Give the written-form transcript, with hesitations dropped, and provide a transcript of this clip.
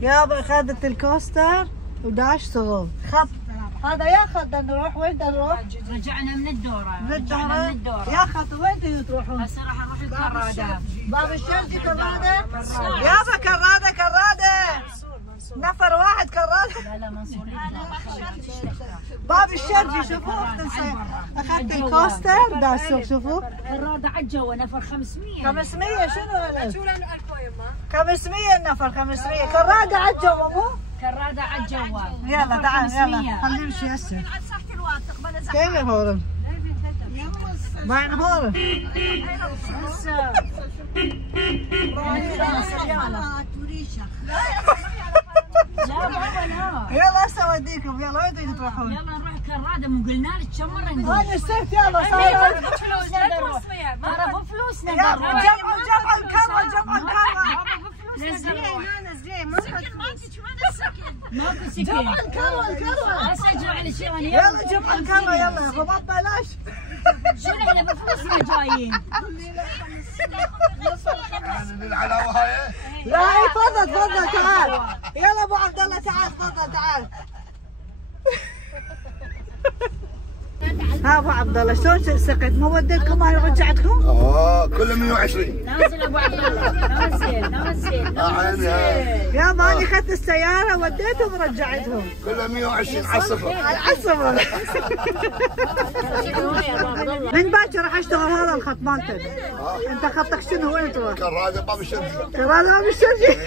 يابا اخذت الكوستر وداش صغب خط. هذا ياخذ بدنا نروح وين بدنا نروح؟ رجعنا من الدورة. من الدورة ياخذ وين بدكم تروحون؟ هسه راح نروح الكرادة. باب الشرجي كرادة؟ يابا كرادة نفر واحد كرادة. لا منصور باب الشرجي شوفوا اخذت الكوستر دا السوق شوفوا. كرادة على الجو نفر 500. 500 شنو هذا؟ 500 النفر 500 كرادة على الجو مو؟ كرادة على الجوال. يلا تعال يلا خلينا نمشي هسه. كيف هورن؟ باين هورن. هسه لا بابا لا. يلا هسه اوديكم يلا وين بدكم تروحون؟ يلا نروح كرادة مو قلنا لك كم مرة نقول. هذا السيف يلا صار. ترى بفلوسنا جمع الكرة. نزلين ماكو سكن. جمع الكرة. هسه اجرع لي شيء يلا جمع الكرة يلا رباط بلاش. شنو احنا بفلوسنا جايين. لا تفضل تعال. يلا ابو عبد الله تعال تفضل تعال. ها ابو عبد الله شلون سقت ما وديتكم ما رجعتكم؟ كله 120. نازل ابو عبد الله نازل. يا ماني اخذت السياره وديتهم ورجعتهم. كله 120 على الصفر. على الصفر. من باكر راح اشتغل هذا الخط مالتك. انت خطك شنو وين تروح؟ كرادة باب الشرجي. كرادة باب الشرجي.